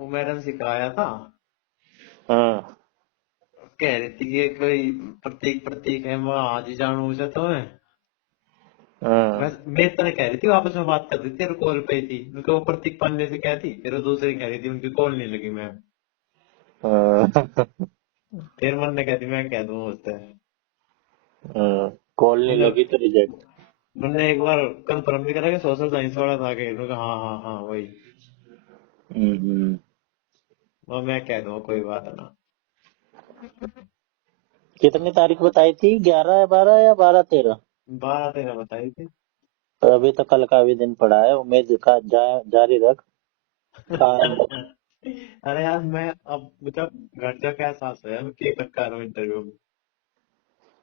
वो मैडम सिखाया था। हाँ कह रही थी कि कोई प्रतीक प्रतीक है, मैं आज ही जानू उसे तो मैं। हाँ मैं इतना कह रही थी, आपस में बात कर रही थी और कॉल पे ही थी, उनके वो प्रतीक पांडे से क्या थी, फिर वो दूसरी कह रही थी उनकी कॉल नहीं लगी मैम। हाँ। फिर मन ने कहती मैं कह दूं उससे। कॉल नहीं उन्होंने लगी तो रिजेक्ट। उन्होंने एक बार कंफर्म भी करा कि सोशल साइंस वाला था कि, उन्होंने कहा हाँ हाँ हाँ वही। हम्म। मैं कह दूंगा कोई बात ना। कितनी तारीख बताई थी, 11/12 या 12/13? 12-13 बताई थी। तो अभी तो कल का भी दिन पड़ा है, उम्मीद का जारी रख। काम। अरे यार मैं अब मतलब घर जाके एहसास हुआ मैं क्या कर रहा हूँ इंटरव्यू में।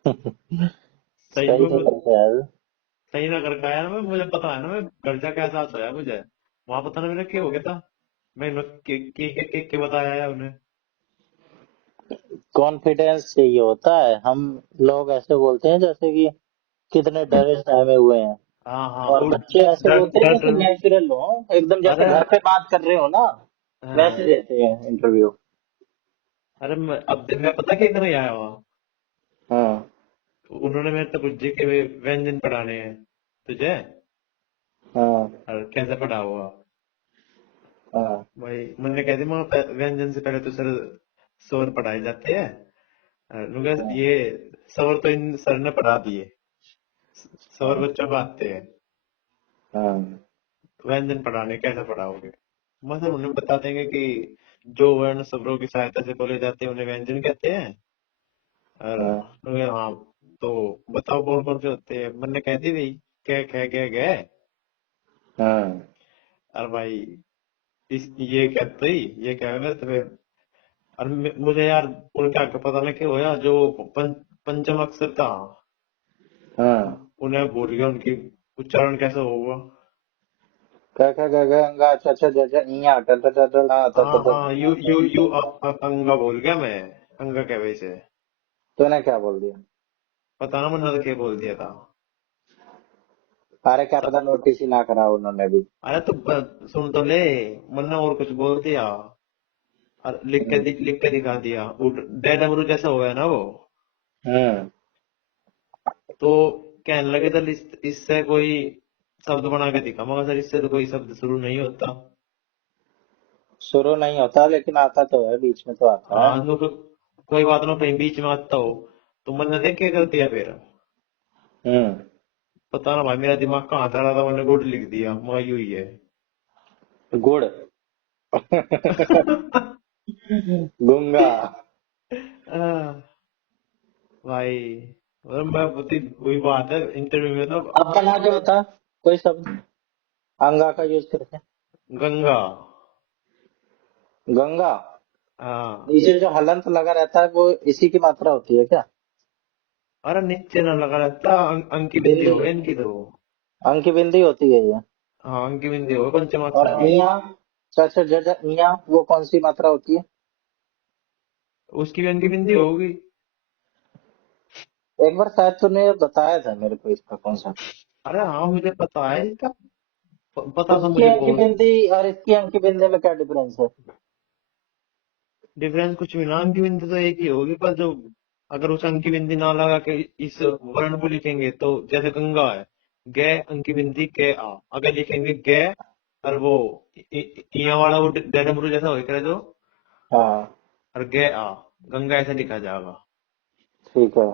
सही सही में से करके यार। सही ना कर पाया ना मैं, मुझे पता है ना, मैं घर जाके एहसास हुआ मुझे। वहां पता ना मेरा क्या हो गया था। मैंने के बताया है उन्हें। कॉन्फिडेंस चाहिए होता है, हम लोग ऐसे बोलते हैं जैसे कि कितने डरे सहमे हुए हैं। हाँ हाँ और और बच्चे ऐसे डर बोलते हैं डर जैसे डर नेचुरल हो, एकदम जैसे अरे घर पे बात कर रहे हो ना, वैसे हाँ। देते हैं इंटरव्यू। अरे अब दिन में पता क्या करने आया वहाँ। हाँ उन्होंने मेरे से पूछे कि वे व्यंजन पढ़ाने हैं तुझे, हाँ और कैसे पढ़ा हुआ। हाँ भाई मैंने कह दी मैं व्यंजन से पहले तो सर स्वर पढ़ाए जाते हैं। हाँ ये स्वर तो इन सर ने पढ़ा दिए, स्वर बच्चों को आते हैं, हाँ तो व्यंजन पढ़ाने कैसे पढ़ाओगे। मतलब उन्हें बता देंगे कि जो वर्ण स्वरों की सहायता से बोले जाते हैं उन्हें व्यंजन कहते हैं। और हाँ हाँ, तो बताओ कौन कौन से होते हैं, मैंने कह दी भाई कै खे गे गए। हाँ और भाई इस ये कहते ही ये क्या कहते फिर। और मुझे यार उनका क्या पता नहीं क्या होया, जो पंचम अक्षर था हाँ। उन्हें भूल गया, उनकी उच्चारण कैसे होगा। क ख ग घ अंगा छ छ ज झ इया ट ट ट ट ला त हाँ त त हाँ ज। यू अंगा बोल गया मैं। अंगा क्या वैसे। तूने क्या बोल दिया? पता ना मैंने तो क्या बोल दिया था। अरे क्या पता नोटिस ही ना करा उन्होंने भी। अरे तो सुन तो ले, मैंने और कुछ बोल दिया और लिख के दिखा दिया, डेड अमरू जैसा हुआ है ना वो। हम्म। तो कहने लगे सर इससे कोई शब्द बना के दिखा, मगर सर इससे तो कोई शब्द शुरू नहीं होता। शुरू नहीं होता लेकिन आता तो है, बीच में तो आता है। हाँ तो फिर कोई बात ना, कहीं बीच में आता हो। तो मैंने देख क्या कर दिया फिर। हम्म। पता ना भाई मेरा दिमाग कहाँ था रहा था, मैंने गुड लिख दिया, मगर यू ही है। गुड़। गुंगा। आह, भाई मतलब मैं वही बात है इंटरव्यू में तो। अब बना के बता कोई शब्द अंगा का यूज करके। गंगा। गंगा। हाँ। नीचे जो हलंत लगा रहता है वो इसी की मात्रा होती है क्या? अरे नीचे ना लगा रहता, अंक की बिंदी बिंदी। हो गई इनकी तो। अंक की बिंदी होती है ये। हाँ अंक की बिंदी हो गई पंचमाक्षर और की। इया छ छ ज झ इया वो कौन सी मात्रा होती है? उसकी भी अंक की बिंदी होगी। एक बार शायद तूने बताया था मेरे को इसका कॉन्सेप्ट। अरे हाँ मुझे पता है इसका, पता था उसकी मुझे अंक की बहुत। बिंदी और इसकी अंक की बिंदी में क्या डिफरेंस है? डिफरेंस कुछ भी ना, अंक की बिंदी तो एक ही होगी, पर जो अगर उस अंक की बिंदी ना लगा के इस वर्ण को लिखेंगे तो जैसे गंगा है, गे अंक की बिंदी के आ, अगर लिखेंगे गे और वो यहाँ वाला वो डैडमरू जैसा हो जो, हाँ और गे आ, गंगा ऐसा लिखा जाएगा। ठीक है।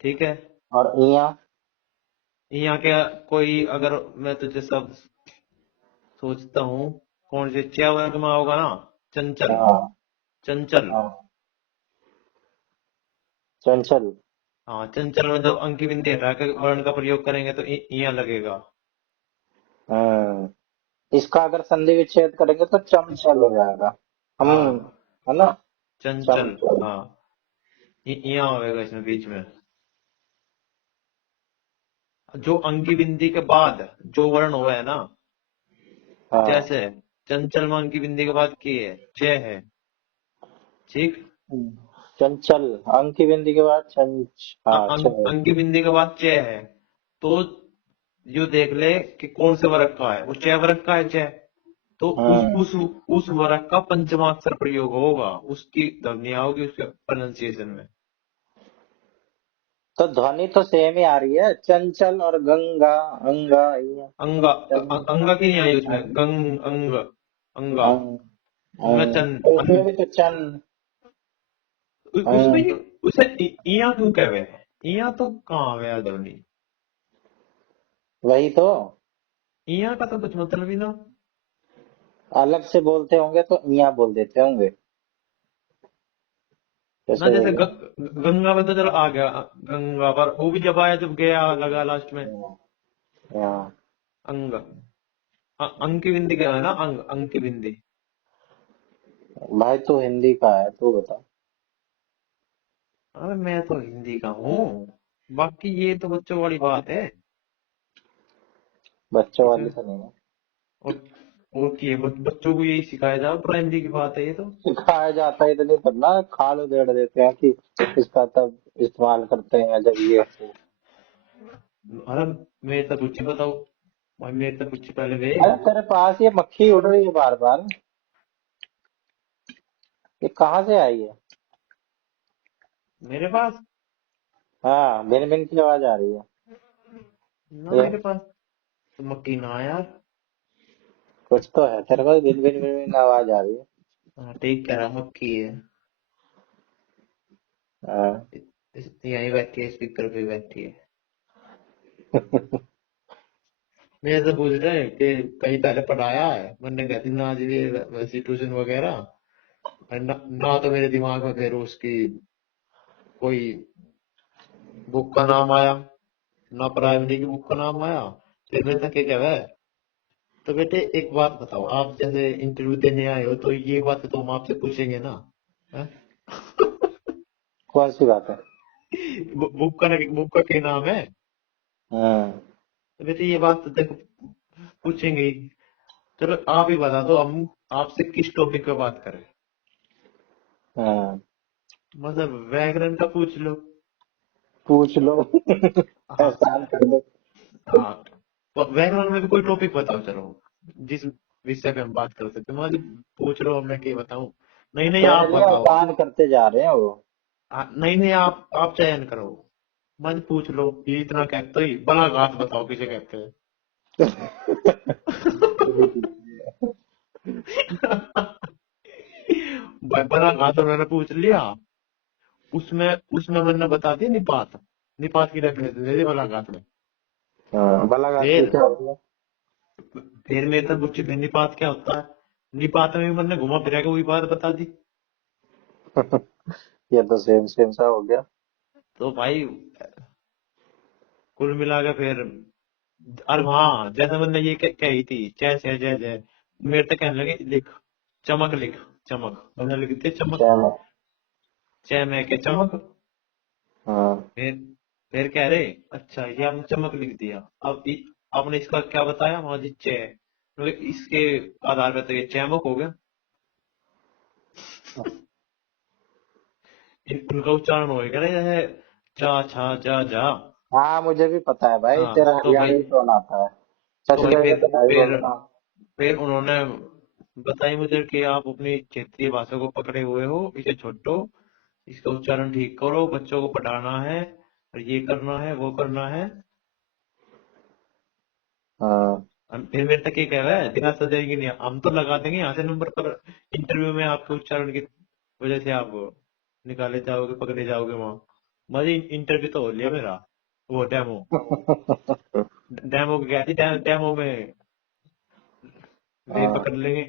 ठीक है। और इया? यहाँ के कोई अगर मैं तुझे सब सोचता हूँ, कौन से च वर्ग में होगा ना, चंचल। हाँ चंचल। हाँ। चंचल। हाँ चंचल में जब अंक की बिंदी हटा के वर्ण का प्रयोग करेंगे तो यहाँ लगेगा। हम्म। इसका अगर संधि विच्छेद करेंगे तो चमचल हो जाएगा। हम। हाँ है ना? चंचल। चमचल। हाँ यहाँ होगा इसमें बीच में, जो अंक की बिंदी के बाद जो वर्ण हुआ है ना, हाँ। जैसे चंचल में अंक की बिंदी के बाद की है च है। ठीक। चंचल अंक की बिंदी के बाद चंच, हाँ चल। अंक की बिंदी के बाद च है, तो यो देख ले कि कौन से वर्ग का है वो, च वर्ग का है च। तो हम्म। उस वर्ग का पंचमाक्षर प्रयोग होगा, उसकी ध्वनियां होगी उसके प्रोनाउंसिएशन में। तो ध्वनि तो सेम ही आ रही है, चंचल और गंगा, अंगा, ये अंगा चंचल, अंगा की नहीं आई उसमें, गंग अंग अंगा, अंग, उनमें अंग। चन तो इसमें भी तो चन, उसमें अंग। उसे इया क्यों कहवे, इया तो कहाँ गया ध्वनि, वही तो, इया का तो कुछ मतलब ही ना। अलग से बोलते होंगे तो इया बोल देते होंगे, ना जैसे। जैसे गंगा में तो चलो आ गया, गंगा पर वो भी जब आया जब गया लगा लास्ट में, हाँ, अंग अंग की बिंदी क्या है ना, अंग अंग की बिंदी। भाई तू हिंदी का है, तू बता। अरे मैं तो हिंदी का हूँ, बाकी ये तो बच्चों वाली बात है। बच्चों वाली इसमें तो नहीं है। और और की है, बच्चों को यही सिखाया जाए, प्राइमरी की बात है ये तो। सिखाया जाता है तो नहीं करना, खाल उधेड़ देते हैं कि इसका तब इस्तेमाल करते हैं जब ये हो। अरे मैं तो पूछी बताओ भाई, मैं तो पूछी पहले वे। अरे तेरे पास ये मक्खी उड़ रही है बार बार, ये कहाँ से आई है? मेरे पास हाँ, भिन भिन की आवाज आ रही है। ना, ये मेरे पास तो मक्की ना यार। कुछ तो है तेरे पास, भिन भिन भिन भिन आवाज आ रही है। हाँ ठीक कह रहा, मक्की है। हाँ। यहीं बैठी है, स्पीकर पे बैठी है। मेरे से पूछ रहे हैं कि कहीं पहले पढ़ाया है, मैंने कहती ना जी ये वैसी ट्यूशन वगैरह, और ना तो मेरे दिमाग में फिर उसकी कोई बुक का नाम आया, ना प्राइमरी की बुक का नाम आया। फिर मैं तक क्या है, तो बेटे एक बात बताओ, आप जैसे इंटरव्यू देने आए हो तो ये बात तो हम आपसे पूछेंगे ना, हैं? कौन सी बात है? बुक का क्या नाम है, हाँ। तो बेटे ये बात तो देखो पूछेंगे ही। चलो आप ही बता दो, हम आपसे किस टॉपिक पे बात करें। हाँ, मतलब व्याकरण का पूछ लो। पूछ लो। हाँ एहसान कर दो। हाँ, तो व्याकरण में भी कोई टॉपिक बताओ चलो, जिस विषय पे हम बात कर सकते हैं, मतलब पूछ लो, मैं क्या बताऊं। नहीं नहीं तेरे आप लिए बताओ। आसान करते जा रहे हैं वो। नहीं नहीं आप चयन करो, मत पूछ लो, ये इतना कहते ही बड़ा घात बताओ किसे कहते हैं। बड़ा घात मैंने पूछ लिया, उसमें उसमें मैंने बता दिया निपात, निपात की डेफिनेशन दे दी बड़ा घात में। हाँ, बालाघाट भी फिर क्या होती है? फिर मेरे तक पूछी फिर निपात क्या होता है, निपात में भी मैंने घुमा फिरा के वही बात बता दी। ये तो सेम सेम सा हो गया। तो भाई कुल मिला के फिर, अरे हाँ जैसे मैंने ये कही थी, जय जय जय जय, मेरे तक कहने लगे लिख, चमक लिख, चमक मैंने लिख दिया चमक, चलो। जय मैं के चमक। हाँ। फिर फिर कह रहे अच्छा ये आपने चमक लिख दिया, अब आपने इसका क्या बताया, मान लीजिए चय, मतलब इसके आधार पर तो ये चैमक हो गया। इनका उच्चारण होएगा ना जैसे चा छा जा जा। हाँ, मुझे भी पता है भाई, हाँ तेरा तो भाई, हरियाणवी टोन आता है। तो सच भाई कहेगा फिर तो भाई फिर बोलता हूँ। फिर उन्होंने बताई मुझे कि आप अपनी क्षेत्रीय भाषा को पकड़े हुए हो, इसे छोड़ो, इसका उच्चारण ठीक करो, बच्चों को पढ़ाना है और ये करना है वो करना है। हाँ। फिर मेरे तक ये कह रहा है दिक्कत हो जाएगी नहीं, हम तो लगा देंगे यहाँ से नंबर पर, इंटरव्यू में आपके उच्चारण की वजह से आप निकाले जाओगे, पकड़े जाओगे वहां। मजे इंटरव्यू तो हो लिया मेरा, वो डेमो, डेमो की क्या थी, डेमो में वे हाँ, पकड़ लेंगे।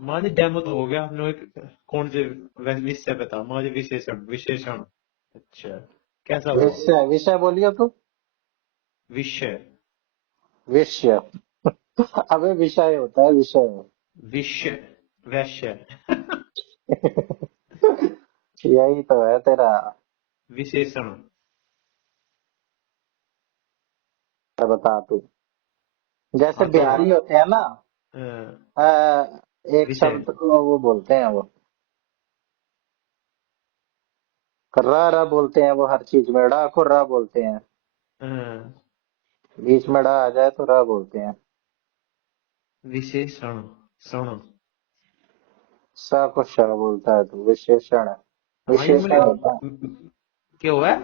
माझे डेमो तो हो गया, हमने एक कौन से विषय पे था, माझे विशेषण विशेषण। अच्छा कैसा हुआ विषय विषय बोलियो तू। विषय, विषय। अबे विषय होता है, विषय। विषय वैश्य, यही तो है तेरा। विशेषण। बता तू। जैसे हाँ तो बिहारी होते हैं ना, अ, अ, एक विषय, शब्द को वो बोलते हैं, वो र बोलते हैं, वो हर चीज में ड़ा को र बोलते हैं। अ, बीच में ड़ा आ जाए तो र बोलते हैं। विशेषण सण। स को श बोलता है तो विशेषण। हाँ ये बोले विशेषण होता है। क्या हुआ है?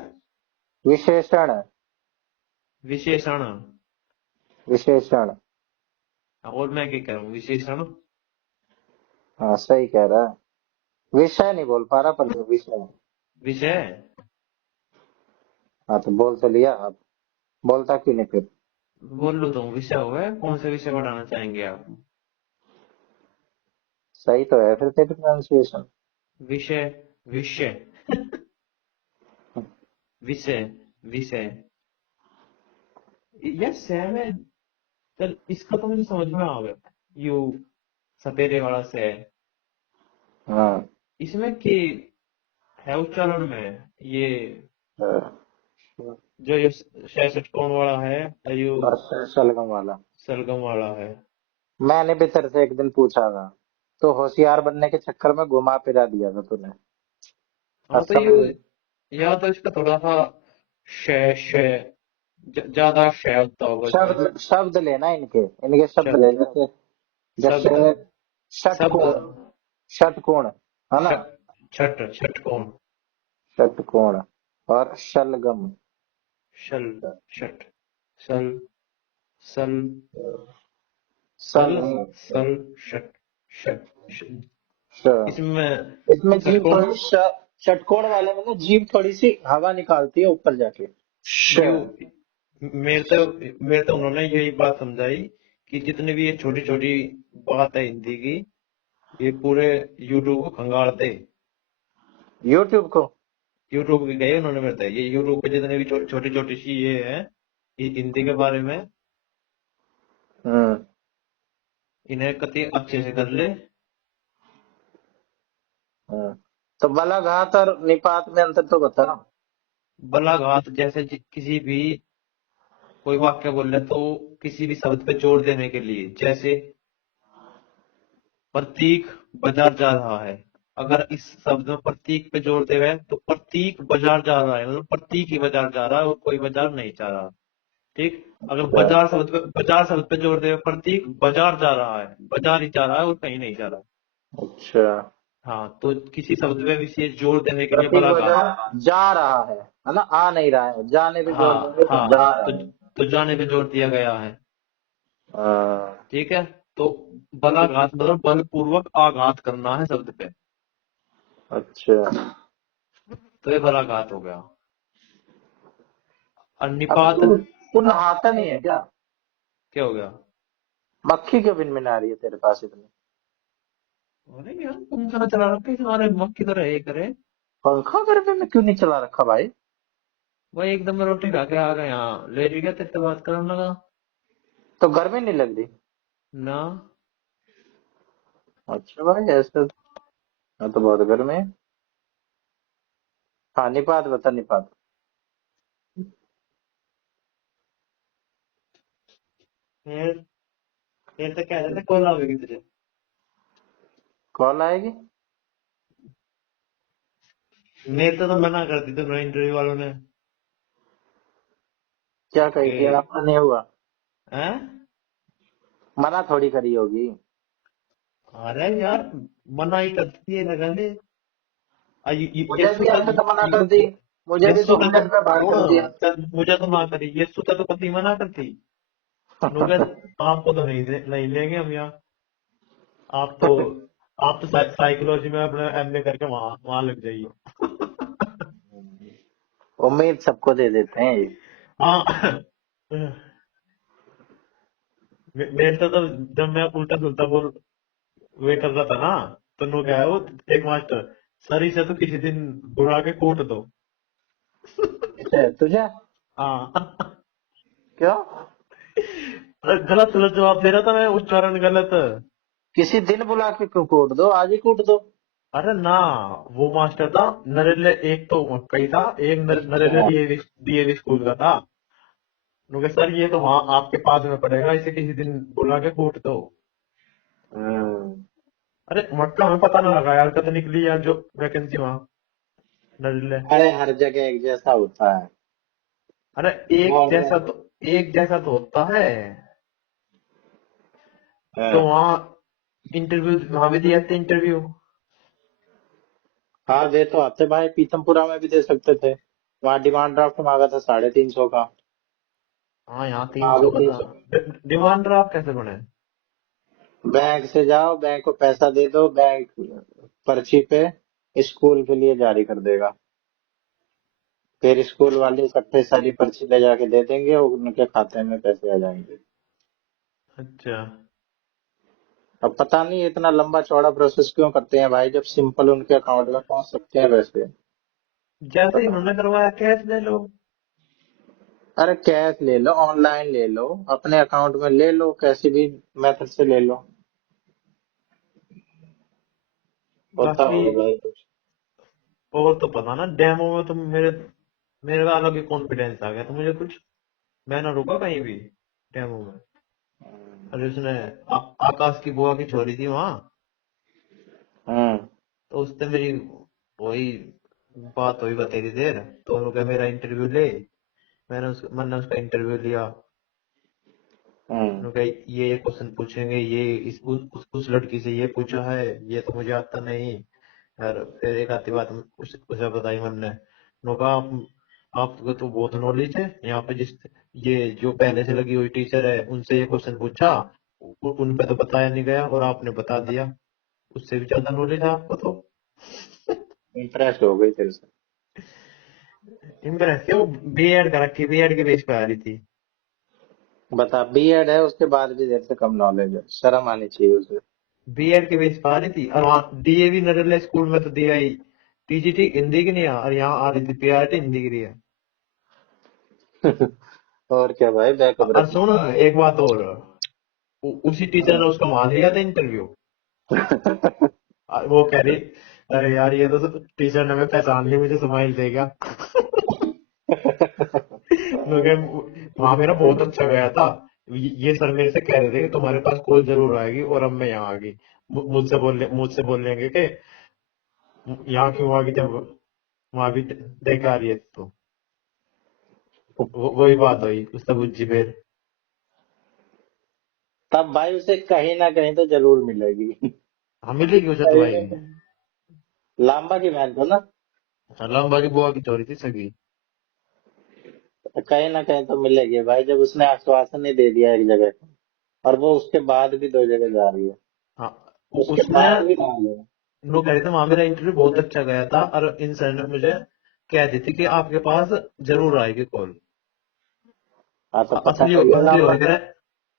विशेषण। विशेषण। विशेषण। और मैं क्या कह रहा हूँ, विशेषण। हाँ सही कह रहा है। विषय नहीं बोल पा रहा पर विषय। विषय। हाँ तो बोल तो लिया अब। बोलता क्यों नहीं फिर। बोल लो तो विषय हुआ है, कौन सा विषय पढ़ाना चाहेंगे आप? सही तो है फिर तेरी प्रोनाउंसिएशन। विषय। विषय। विषय। विषय। यार सह में, चल इसका तो मुझे समझ में आ गया। यू सपेरे वाला से, हाँ। इसमें कि है उच्चारण में ये जो ये षटकोण वाला है, और ये बस शलगम वाला। सरगम वाला है। मैंने भी तेरे से एक दिन पूछा था तो होशियार बनने के चक्कर में घुमा फिरा दिया था तूने। हाँ तो असम। ये, या तो इसका थोड़ा सा श श ज्यादा श होता होगा इसमें। शब्द शब्द लेना इनके इनके शब्द ले शब्द। जैसे। शब्द। जैसे शब्द। षटकोण। षटकोण है ना। ष छठ षटकोण। षटकोण और शलगम। शल। षट। सल। सल। सल सल। नहीं। सल। षट। षट। श। इसमें इसमें जीभ षटकोण। थोड़ी षटकोण वाले में ना जीभ थोड़ी सी हवा निकालती है ऊपर जाके। श। यू मेरे तो उन्होंने यही बात समझाई कि जितने भी ये छोटी छोटी बात है हिंदी की, ये पूरे यूट्यूब को खंगाल दे। यूट्यूब को। यूट्यूब के गए उन्होंने बताया, ये यूट्यूब पे जितने भी छोटी छोटी सी ये है, ये हिंदी के बारे में, हम्म। इन्हें कति अच्छे से कर ले। हम्म। तो बलाघात और निपात में अंतर तो बता। बलाघात जैसे किसी भी कोई वाक्य बोल रहे तो किसी भी शब्द पे जोर देने के लिए, जैसे प्रतीक बाजार जा रहा है, अगर इस शब्द में प्रतीक पे जोर दे रहे हैं तो प्रतीक बाजार जा रहा है, मतलब प्रतीक ही बाजार जा रहा है और कोई बाजार नहीं जा रहा। ठीक। अगर बाजार शब्द पे जोर दे, प्रतीक बाजार जा रहा है, बाजार ही जा रहा है और कहीं नहीं जा रहा। अच्छा। हाँ तो किसी शब्द पे विशेष जोर देने के लिए प्रतीक बलाघात। बाजार जा रहा है ना आ नहीं रहा है जाने पे जोर हाँ देंगे तो जा हाँ, रहा है। तो जाने पे जोर दिया गया है। हाँ। ठीक है। तो बलाघात मतलब बलपूर्वक आघात करना है शब्द पे, अच्छा। तो ये बलाघात हो गया। और अब निपात। तू नहाता नहीं है क्या। क्या हो गया? मक्खी क्यों भिन भिना रही है तेरे पास इतनी। अरे यार पंखा ना चला रखा है, तुम्हारे मक्खी तो रहे करे। पंखा घर पे में क्यों नहीं चला रखा भाई। वही एकदम मैं रोटी खा के आ गया यहाँ, ले गया तेरे से बात करने लगा। तो गर्मी नहीं लग रही। ना। अच्छा भाई ऐसे। हाँ तो बहुत गर्मी है। हाँ निपात बता निपात। फिर फिर तो कह रहे थे कॉल आवेगी तुझे। कॉल आएगी। मेरे तो मना कर दी तुमने इंटरव्यू वालों ने क्या कही थी कि, आपका नहीं हुआ। हैं? मना थोड़ी करी होगी। अरे यार मना ही करती है लगा ले। ये मुझे भी सुता, ऐसे तो मना कर दी। मुझे ये भी सुता 2 मिनट में बाहर कर दिया। तो मुझे तो ना करी, ये सुता तो कभी मना करती। नुगे आपको तो नहीं लेंगे हम यहाँ। आप तो आप तो साइकोलॉजी में अपने एमए करके वहां वहां लग जाइए। उम्मीद सबको दे देते हैं ये। हाँ। मेरे तो जब मैं उल्टा सुल्टा बोल वे कर रहा था ना, तो नो क्या है वो, एक मास्टर, सर इसे तो किसी दिन बुला के कूट दो। इसे तुझे। हाँ। क्यों। अरे गलत गलत जवाब दे रहा था मैं, उच्चारण गलत। किसी दिन बुला के क्यों कूट दो आज ही कूट दो। अरे ना, वो मास्टर था नरेले, एक तो कई था, एक नरेले हाँ। डीएवी स्कूल का था। उन्होंने कहा, सर ये तो वहाँ आपके पास में पड़ेगा, इसे किसी दिन बुला के कूट दो। हम्म। अरे मक्का में पता ना लगा यार, कत निकली यार जो वैकेंसी वहाँ नरेले। अरे हर जगह एक जैसा होता है। अरे एक जैसा तो होता है। तो हाँ। वहाँ इंटरव्यू वहां भी दिया था इंटरव्यू। हाँ दे तो आते भाई, पीतमपुरा में भी दे सकते थे। वहाँ डिमांड ड्राफ्ट मांगा था 350 का। हाँ यहाँ तीन हाँ सौ भी का था। 300। डिमांड ड्राफ्ट कैसे बने? बैंक से जाओ, बैंक को पैसा दे दो, बैंक पर्ची पे स्कूल के लिए जारी कर देगा। फिर स्कूल वाले इकट्ठे सारी पर्ची ले जाके दे देंगे और उनके खाते में पैसे आ जाएंगे। अच्छा। अब पता नहीं इतना लंबा चौड़ा प्रोसेस क्यों करते हैं भाई, जब सिंपल उनके अकाउंट में पहुंच सकते हैं वैसे। जैसे इन्होंने करवाया कैश ले लो। अरे कैश ले लो, ऑनलाइन ले लो, अपने अकाउंट में ले लो, कैसी भी मेथड से ले लो। होता बाकी होगा भाई कुछ। और तो पता ना, डेमो में तो मेरे मेरे का अलग ही कॉन्फिडेंस आ गया, तो मुझे कुछ, मैं ना रुका कहीं भी डेमो में। अरे उसने आकाश की बुआ की छोरी थी वहां, हम्म। तो उससे मेरी वही बात हुई बतेरी देर, तो उन्होंने कहा मेरा इंटरव्यू ले। मैंने उसका इंटरव्यू लिया। हम्म। उन्होंने कहा ये क्वेश्चन पूछेंगे, ये उस लड़की से ये पूछा है, ये तो मुझे आता नहीं। यार फिर एक आधी बात उसे बताई मैंने। उन्होंने कहा आपको तो बहुत नॉलेज है यहाँ पे, जिस ये जो पहले से लगी हुई टीचर है उनसे ये क्वेश्चन पूछा, उन पे तो बताया नहीं गया और आपने बता दिया। उससे भी ज्यादा नॉलेज है आपको तो। इम्प्रेस हो गई तेरे से। इम्प्रेस क्यों? बीएड कर रखी, बीएड के बेस पे आ रही थी। बता, बीएड है उसके बाद भी तेरे से कम नॉलेज है, शर्म आनी चाहिए उसे। बीएड के बेस पे आ रही थी, और वहाँ डीएवी नरेला स्कूल में तो दिया ही टीजीटी हिंदी की नहीं आ, और यहाँ आ रही थी पीआरटी हिंदी की रही है। और क्या भाई, बैकअप और रखना। सुनो एक बात और, उसी टीचर ने उसका मान लिया था इंटरव्यू। वो कह रही, अरे यार ये तो टीचर ने हमें पहचान ली, मुझे स्माइल देगा। मगर वहां मेरा बहुत अच्छा गया था। ये सर मेरे से कह रहे थे कि तुम्हारे पास कॉल जरूर आएगी, और अब मैं यहाँ आ गई। मुझसे बोल लेंगे कि यहाँ क्यों आ गई जब वहां भी देख आ रही है, तो वही बात हुई उससे बुझी फिर। तब भाई उसे कहीं ना कहीं तो जरूर मिलेगी। हाँ मिलेगी उसे तो भाई। कहीं- लांबा की बहन को ना, लंबा की बुआ की चोरी थी सगी। कहीं ना कहीं तो मिलेगी भाई, जब उसने आश्वासन ही दे दिया एक जगह का, और वो उसके बाद भी 2 जगह जा रही है। हाँ उसके उसने, बाद भी डाल है। वो कह रहे थे वहां मेरा इंटरव्यू बहुत अच्छा गया था, और इन सर ने मुझे कह दी थी कि आपके पास जरूर आएगी कॉल। हाँ तो पता असली कर लो असली लांबा होएगा का। ना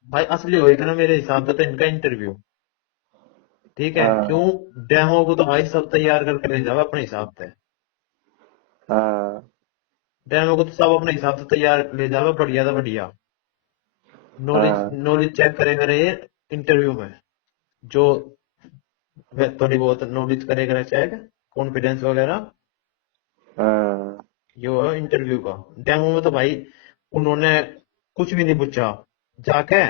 भाई, असली होएगा ना मेरे हिसाब से तो इनका इंटरव्यू। ठीक है क्यों? हाँ। डेमो को तो भाई सब तैयार करके ले जाओ अपने हिसाब से। हाँ। डेमो को तो सब अपने हिसाब से तैयार ले जाओ, बढ़िया था बढ़िया। नॉलेज हाँ। नॉलेज चेक करेगा रे ये इंटरव्यू में, जो थोड़ी बहुत नॉलेज करेगा चेक, कॉन्फिडेंस वगैरह, हाँ। ये हुआ इंटरव्यू का। डेमो में तो भाई उन्होंने कुछ भी नहीं पूछा, जाके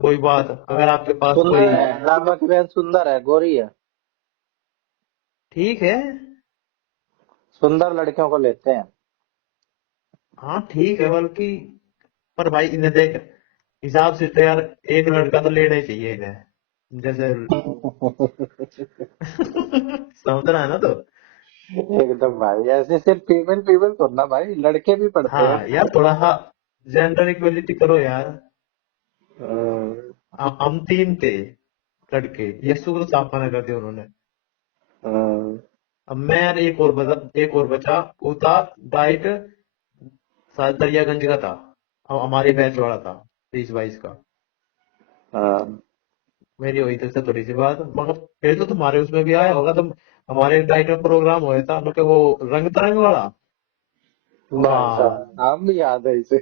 कोई बात, अगर आपके पास सुंदर कोई, है, लांबा की बहन सुंदर है, गोरी है। ठीक है। सुंदर लड़कियों को लेते हैं। हाँ ठीक है, बल्कि पर भाई इन्हें देख हिसाब से तो यार एक लड़का तो लेना ही चाहिए इन्हें, जैसे समझ रहा है ना तो। एकदम भाई, ऐसे सिर्फ फीमेल फीमेल तो ना भाई, लड़के भी पढ़ते हैं। हाँ यार थोड़ा सा जेंडर इक्वलिटी करो यार। हाँ। हम तीन थे लड़के, यस्सु को तो साफ मना कर दिया उन्होंने। हाँ। अब मैं और एक और बचा, वो था डाइट, शायद दरियागंज का था, हमारे बैच वाला था, 20-22 का। हाँ। मेरी हुई थी उससे थोड़ी सी बात, मगर फिर तो तुम्हारे उसमें भी आया होगा तुम, हमारे डाइट में प्रोग्राम हुआ था तो वो रंग तरंग वाला। भाई हाँ साहब नाम भी याद है इसे।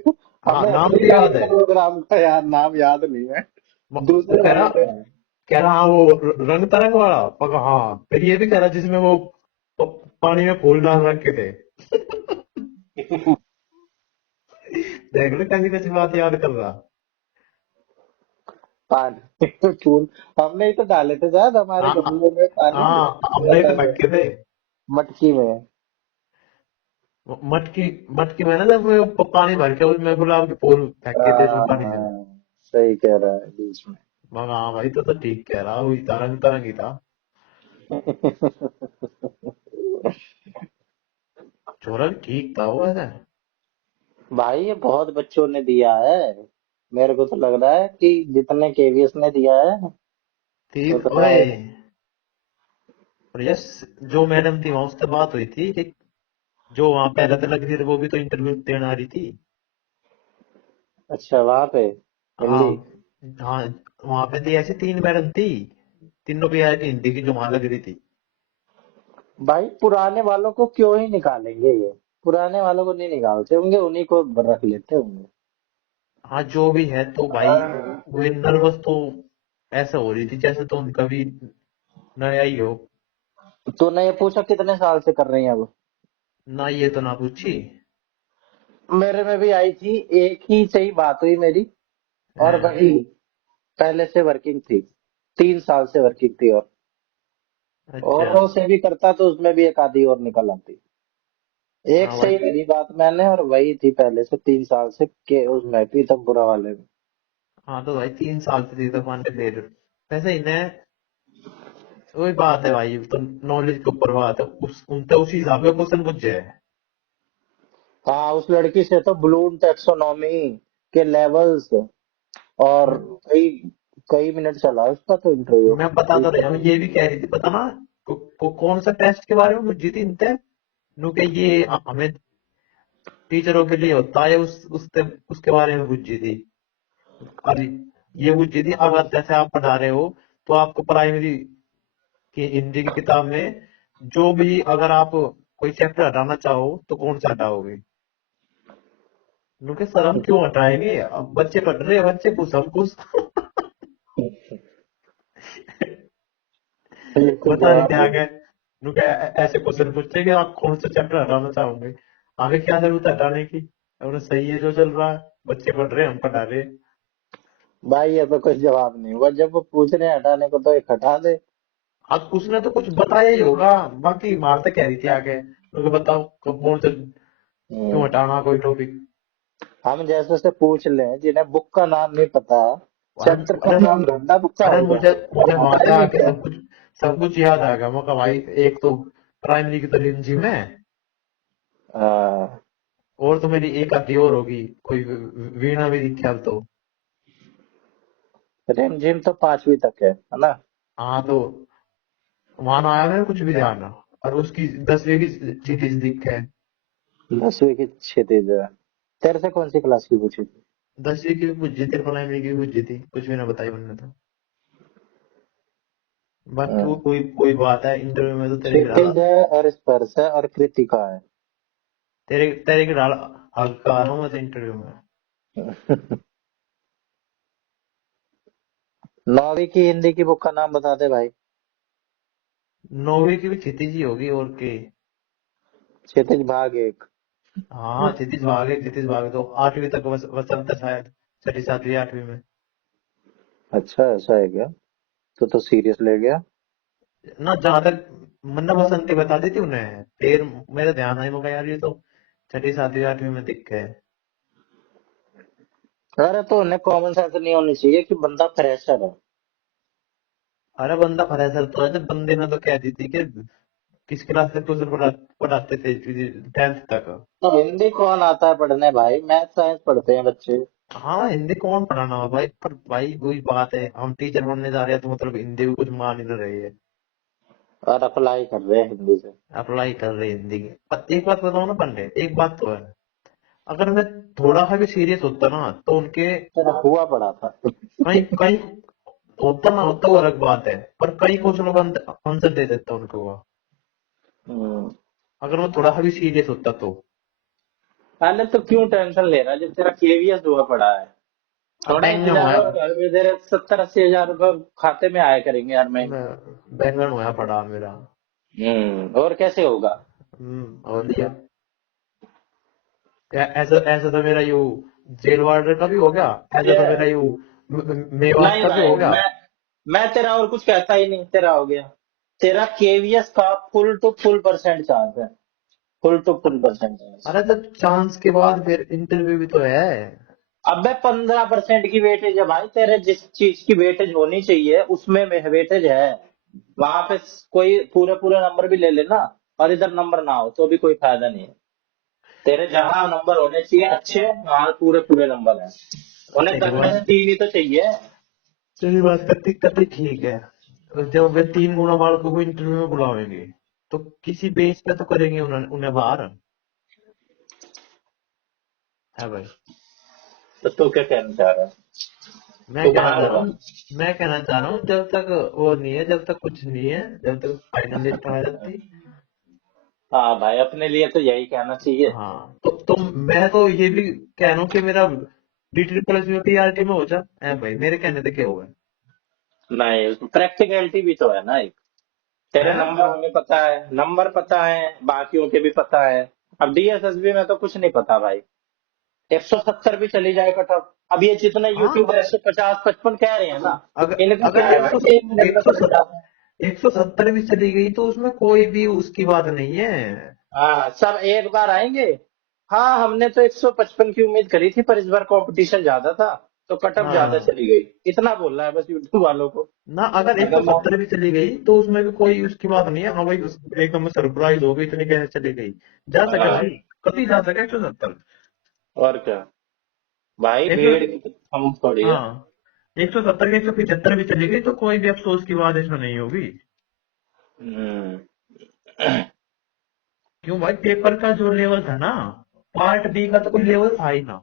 हाँ हमें नाम अपने भी डाइट याद है। प्रोग्राम का यार नाम याद नहीं है। वो दूसरे कह रहा, वाले का है। हाँ वो रंग तरंग वाला पका, हाँ फिर ये भी कह रहा जिसमें वो पानी में फूल डाल रखे थे। देख लो कहीं कैसी बात याद कर रहा। पानी फूल, हमने ही तो डाले थे शायद हमारे हाँ गमलों में पानी, हाँ हमने तो रखे थे। मटकी में। मटकी, मटकी में ना जब वो पानी भर के उसमें गुलाब के फूल फेंके थे उसमें पानी में। हाँ, सही कह रहा है बीच में। मगर हाँ भाई, तो ठीक कह रहा, वही तरंग तरंग ही था। छोरा भी ठीक था वो ऐसा। भाई ये बहुत बच्चों ने दिया है। मेरे को तो लग रहा है कि जितने केवीएस ने दिया है तीन उतना ओए। है। और यस, जो मैडम थी वहां उससे बात हुई थी कि जो वहां पहले तो लगी थी वो भी तो इंटरव्यू देने आ रही थी। अच्छा वहां पे हाँ। हिंदी। हाँ, वहां पे थी ऐसी तीन मैडम थी, तीनों भी आई थी हिंदी की जो वहां लग रही थी। भाई पुराने वालों को क्यों ही निकालेंगे ये। पुराने वालों को नहीं निकालते होंगे, उन्हीं को रख लेते होंगे। हाँ जो भी है तो भाई, वो नर्वस तो ऐसा हो रही थी जैसे तो उनका भी नया ही हो। तूने ये पूछा कितने साल से कर रही है वो। ना ये तो ना पूछी मेरे में भी आई थी, एक ही सही बात हुई मेरी। और है। वही पहले से वर्किंग थी, 3 साल से वर्किंग थी। और अच्छा। औरों से भी करता तो उसमें भी एक आधी और निकल आती। एक हाँ से ही भाई। करी बात मैंने, और वही थी पहले से 3 साल से के उसमें भी तब बुरा वाले में। हाँ तो भाई 3 साल से थी तो पांडे फिर वैसे ही ने, वही बात है भाई, तो नॉलेज के ऊपर बात है, उस उनसे उसी हिसाब का क्वेश्चन पूछ जाए। हाँ उस लड़की से तो ब्लूम टैक्सोनॉमी के लेवल्स और कई कई मिनट चला उसका तो इंटरव्यू। मैं बता तो रहा हूँ, ये भी कह रही थी पता ना, कौन सा टेस्ट के बारे में मुझे थी इनते नु के ये हमें टीचरों के लिए होता है, उसके उसके बारे में पूछी थी। और ये पूछी थी, अगर जैसे आप पढ़ा रहे हो तो आपको प्राइमरी की हिंदी की किताब में जो भी, अगर आप कोई चैप्टर हटाना चाहो तो कौन सा हटाओगे। उनके सर हम क्यों हटाएंगे, अब बच्चे पढ़ रहे हैं, बच्चे कुछ हम कुछ। ये तो बता नहीं जवाब क्या दे। आगे। उनके ऐसे क्वेश्चन पूछते हैं कि आप कौन सा चैप्टर हटाना चाहोगे, आगे क्या जरूरत है हटाने की, उन्हें सही है जो चल रहा है, बच्चे पढ़ रहे हैं हम पढ़ा रहे हैं। भाई ये तो कोई जवाब नहीं हुआ, जब वो पूछ रहे हैं हटाने को तो एक हटा दे। अब उसने तो कुछ बताया ही होगा, बाकी मारते कह रही थी आगे, उनको बताओ कौन सा क्यों हम्म, हटाना कोई टॉपिक। हम जैसे से पूछ लें जिन्हें बुक का नाम नहीं पता, अरे चैप्टर का अरे नाम ढूंढना बुक का अरे होगा, मुझे वो मुझे वहां पे बताएंगे आके क्या। सब कुछ याद आ गया। मैं कहा भाई, एक तो प्राइमरी की तो रिमझिम है, हाँ, और तो मेरी एक आधी और होगी, कोई वीणा भी दिखे अब तो। रिमझिम तो 5वीं तक है ना। हाँ तो वहां ना आया मेरे कुछ भी ध्यान, और उसकी 10वीं की चीटीस दिख है। 10वीं की क्षितिज है। तेरे से कौन सी क्लास की पूछी थी। 10वीं की भी पूछी थी, प्राइमरी की भी पूछी थी, कुछ भी ना बताई उन्होंने तो। बाकी वो हाँ, कोई कोई बात है, इंटरव्यू में तो तेरे गिरा, क्षितिज है और स्पर्श है और कृतिका है। तेरे तेरे गिरा हल्का आ रहा हूँ मैं तो इंटरव्यू में। 9वीं की हिंदी की बुक का नाम बता दे भाई। 9वीं की भी क्षितिज ही होगी और के। क्षितिज भाग 1। हाँ क्षितिज भागे तो 8वीं तक वसंत था शायद, छठी सातवीं आठवीं में। अच्छा ऐसा है क्या, तो सीरियस ले गया। ना जहां तक मन्ना बसंती बता दी थी उन्हें, फिर मेरा ध्यान आई, मगर यार ये तो छठी सातवीं आठवीं में दिख गए। अरे तो उन्हें कॉमन सेंस नहीं होनी चाहिए कि बंदा फ्रेशर है। अरे बंदा फ्रेशर तो है, जब बंदे ने तो कह दी थी कि किस क्लास तक ट्यूशन पढ़ाते थे, 10th तक। तो हिंदी कौन आता है पढ़ने भाई, मैथ साइंस पढ़ते हैं बच्चे। हाँ हिंदी कौन पढ़ाना हो भाई, पर भाई वही बात है, हम टीचर बनने जा रहे हैं तो मतलब हिंदी भी कुछ मान ही नहीं रही है। और अप्लाई कर रहे हैं हिंदी से। अप्लाई कर रहे हैं हिंदी की, पर एक बात बताओ ना पंडित, एक बात तो है, अगर मैं थोड़ा सा भी सीरियस होता ना तो उनके तेरा हुआ पड़ा था। कहीं कहीं होता ना होता वो अलग बात है, पर कई क्वेश्चनों का आंसर दे देता उनको वो, हम्म, अगर मैं थोड़ा सा भी सीरियस होता तो। पहले तो क्यों टेंशन ले रहा है जब तेरा केवीएस हुआ पड़ा है। अब थोड़ा बैंगन इंतजार होया, और कर, तेरे 70-80 हजार रुपए खाते में आया करेंगे हर महीने। मैं बैंगन होया पड़ा मेरा। और कैसे होगा। और दिया, ऐसा ऐसा तो मेरा यू जेल वार्डर का भी हो गया, ऐसा तो मेरा यू मेवात नहीं का भी भाई, हो गया। मैं तेरा और कुछ कहता ही नहीं, तेरा हो गया। तेरा केवीएस का full to full percent chance है। Full to full percent chance. अरे तो चांस के बाद फिर इंटरव्यू भी तो है। अबे 15% की वेटेज है भाई, तेरे जिस चीज की वेटेज होनी चाहिए उसमें वेटेज है। वहां पे कोई पूरे पूरे नंबर भी ले लेना और इधर नंबर ना हो तो भी कोई फायदा नहीं है। तेरे जहां नंबर होने चाहिए अच्छे, वहां पूरे पूरे नंबर है। उन्हें तेरी 10 में बात से 3 ही तो चाहिए। तेरी बात करती करती ठीक है। जब वे 3 गुना बालकों को इंटरव्यू में बुलावेंगे तो किसी बेस पे तो करेंगे उन्हें उन्हें बाहर, है भाई। तो तू क्या कहना चाह रहा है? मैं तू कहना बाहर चाह रहा होगा। हूँ मैं कहना चाह रहा हूँ जब तक वो नहीं है, जब तक कुछ नहीं है, जब तक फाइनल लिस्ट आ जाती। हाँ भाई, अपने लिए तो यही कहना चाहिए। हाँ तो मैं तो ये भी कह रहा हूँ कि मेरा डी ट्रिपल एस में पीआरटी में हो जा, है भाई, मेरे कहने से क्या हुआ नहीं, प्रैक्टिकलिटी भी तो है ना एक। तेरे है। नंबर हमें पता है, नंबर पता है, बाकियों के भी पता है। अब डीएसएसबी में तो कुछ नहीं पता भाई। 170 भी चली जाए कट ऑफ। अब ये जितने हाँ, यूट्यूबर 150-55 कह रहे हैं ना, अगर इनका अगर क्या है भाई, 1 मिनट एक में सौ पहुंच जाता है। 170 भी चली गई तो उसमें कोई भी उसकी बात नहीं है। हाँ, सब एक बार आएंगे। हाँ, हमने तो 155 की उम्मीद करी थी, पर इस बार कंपटीशन ज्यादा था तो कट ऑफ ज्यादा हाँ चली गई। इतना बोलना है बस यूट्यूब वालों को। ना, अगर अगर मान 170 भी चली गई तो उसमें भी कोई उसकी बात नहीं है। हाँ भाई, एकदम सरप्राइज हो गई, इतनी कैसे चली गई। जा सके हाँ, भाई, कभी जा सके 170। और क्या भाई, एक सौ भीड़ की हम थोड़ी है। हाँ, 170 के 175 भी चली गई तो कोई भी अफसोस की बात इसमें नहीं होगी। हम्म। क्यों भाई, पेपर का जो लेवल था ना, पार्ट बी का तो कोई लेवल था ही ना,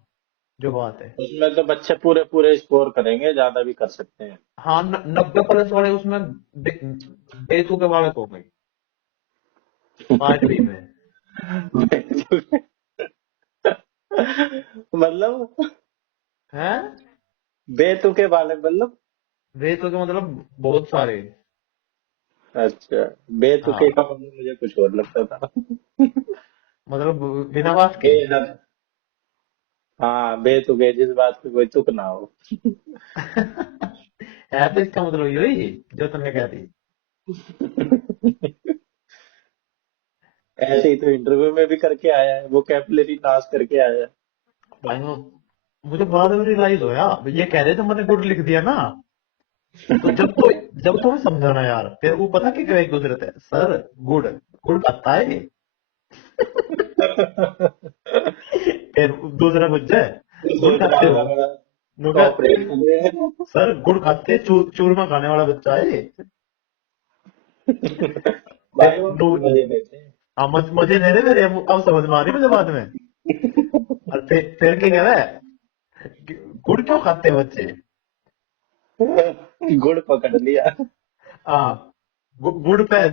जो बात है। उसमें तो बच्चे पूरे पूरे स्कोर करेंगे, ज्यादा भी कर सकते हैं। हाँ, 90 प्लस वाले उसमें बेतुके बालक हो गए पार्ट बी में। मतलब है, बेतुके बालक मतलब। बेतुके मतलब बहुत सारे। अच्छा, बेतुके का हाँ, मतलब मुझे कुछ और लगता था। मतलब बिना बात के। बे हाँ, बेतुके, जिस बात पे कोई तुक ना हो। है तो इसका मतलब यही जो तुमने कह दी। ऐसे ही तो इंटरव्यू में भी करके आया है, वो कैपलरी नाश करके आया है। भाई मुझे बाद में रियलाइज होया, ये कह रहे थे मैंने गुड लिख दिया ना। तो जब तुम्हें समझाना यार, फिर वो पता कि क्या एक दूसरे थे, सर गुड़ गुड़ खाता है ये। फिर दूसरा पूछ जाए, गुड़ सोच रहा खाते हो? होगा मेरा नुका, कॉपरेट कर रहे हैं। सर गुड़ खाते, चूरमा खाने वाला बच्चा है ये। भाई वो मजे लेते हैं। हाँ, मुझे नहीं रहे मेरे, अब समझ में आ रही मुझे बाद में। और फिर क्या कह रहा है, गुड़ क्यों खाते हैं बच्चे? गुड़ पकड़ लिया। हाँ, गुड़ पे,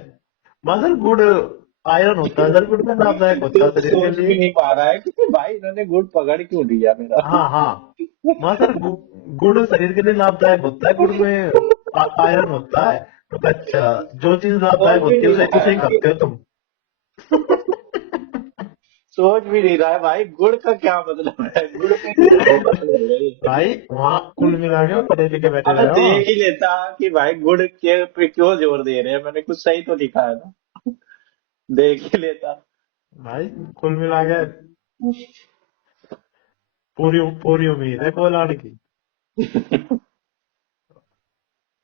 मगर गुड़ आयरन होता है सर, गुड़ में लाभदायक होता तू है शरीर के सोच लिए। भी नहीं पा रहा है कि भाई इन्होंने गुड़ पकड़ क्यों लिया मेरा। हाँ हाँ, मगर गुड़ शरीर के लिए लाभदायक होता है, गुड़ में आयरन होता है। तो अच्छा, जो चीज लाभदायक सोच भी होती है नहीं उसे रहा उसे ही है कि खाते हो तुम। सोच भी नहीं रहा है भाई, गुड़ का क्या मतलब है, गुड़ में क्या मतलब है ये? भाई वहाँ कुल मिला के पढ़े लिखे बैठे अबे रहे हो। देख ही लेता कि भाई गुड़ के पे क्यों जोर दे रहे हैं, मैंने कुछ सही तो लिखा है ना। देख ही लेता। भाई कुल मिला के पूरी पूरी उम्मीद है कोलाड की।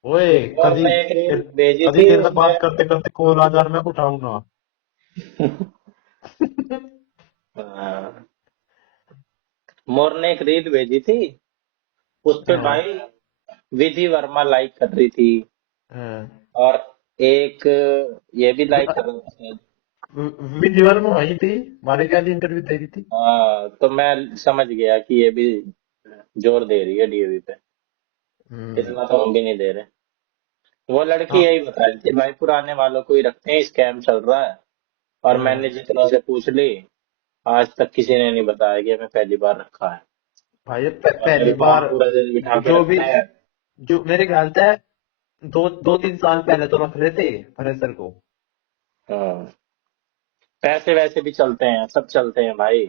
ओए, और कभी मैं एक रील भेजी कभी थी देर से उसमें। बात करते करते कॉल आ जा रहा, मैं उठाऊंगा। हाँ, मोर ने एक रील भेजी थी, उस पे हाँ, भाई विधि वर्मा लाइक कर रही थी, हाँ। और एक ये भी लाइक कर रहा था शायद। विजिवर में वही थी, हमारे क्या इंटरव्यू दे रही थी। हाँ, तो मैं समझ गया कि ये भी जोर दे रही है डीएवी पे। हम्म। इतना तो हम भी नहीं दे रहे। वो लड़की हाँ, यही बता रही थी, भाई पुराने वालों को ही रखते हैं, स्कैम चल रहा है। और मैंने हाँ। जितनों से पूछ ली, आज तक किसी ने नहीं बताया कि हमें पहली बार रखा है। भाई ये और पहली मेरे पास बार, पूरा दिन बिठा के जो भी, रखते हैं। जो मेरे ख्याल से 2-3 साल पहले तो रख रहे थे फ्रेशर को। हाँ, पैसे वैसे भी चलते हैं, सब चलते हैं भाई।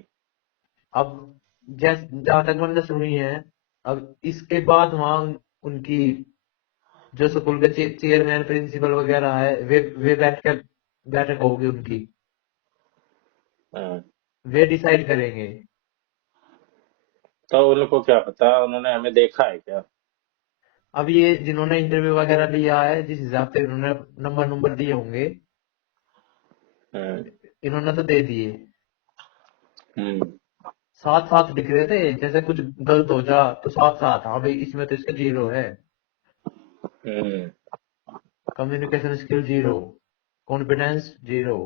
अब जहां तक मैंने सुनी है, अब इसके बाद वहाँ उनकी जो स्कूल के चेयरमैन प्रिंसिपल वगैरह है, वे बैठक होगी उनकी, हाँ, वे डिसाइड करेंगे। तो उनको क्या पता, उन्होंने हमें देखा है क्या? अब ये जिन्होंने इंटरव्यू वगैरह लिया है, जिस हिसाब से इन्होंने नंबर नंबर दिए होंगे, हम्म। इन्होंने तो दे दिए। हम्म। सात सात लिख रहे थे, जैसे कुछ गलत हो जा तो सात सात, हाँ भाई इसमें तो इसका जीरो है। हम्म। Communication skill zero, confidence zero,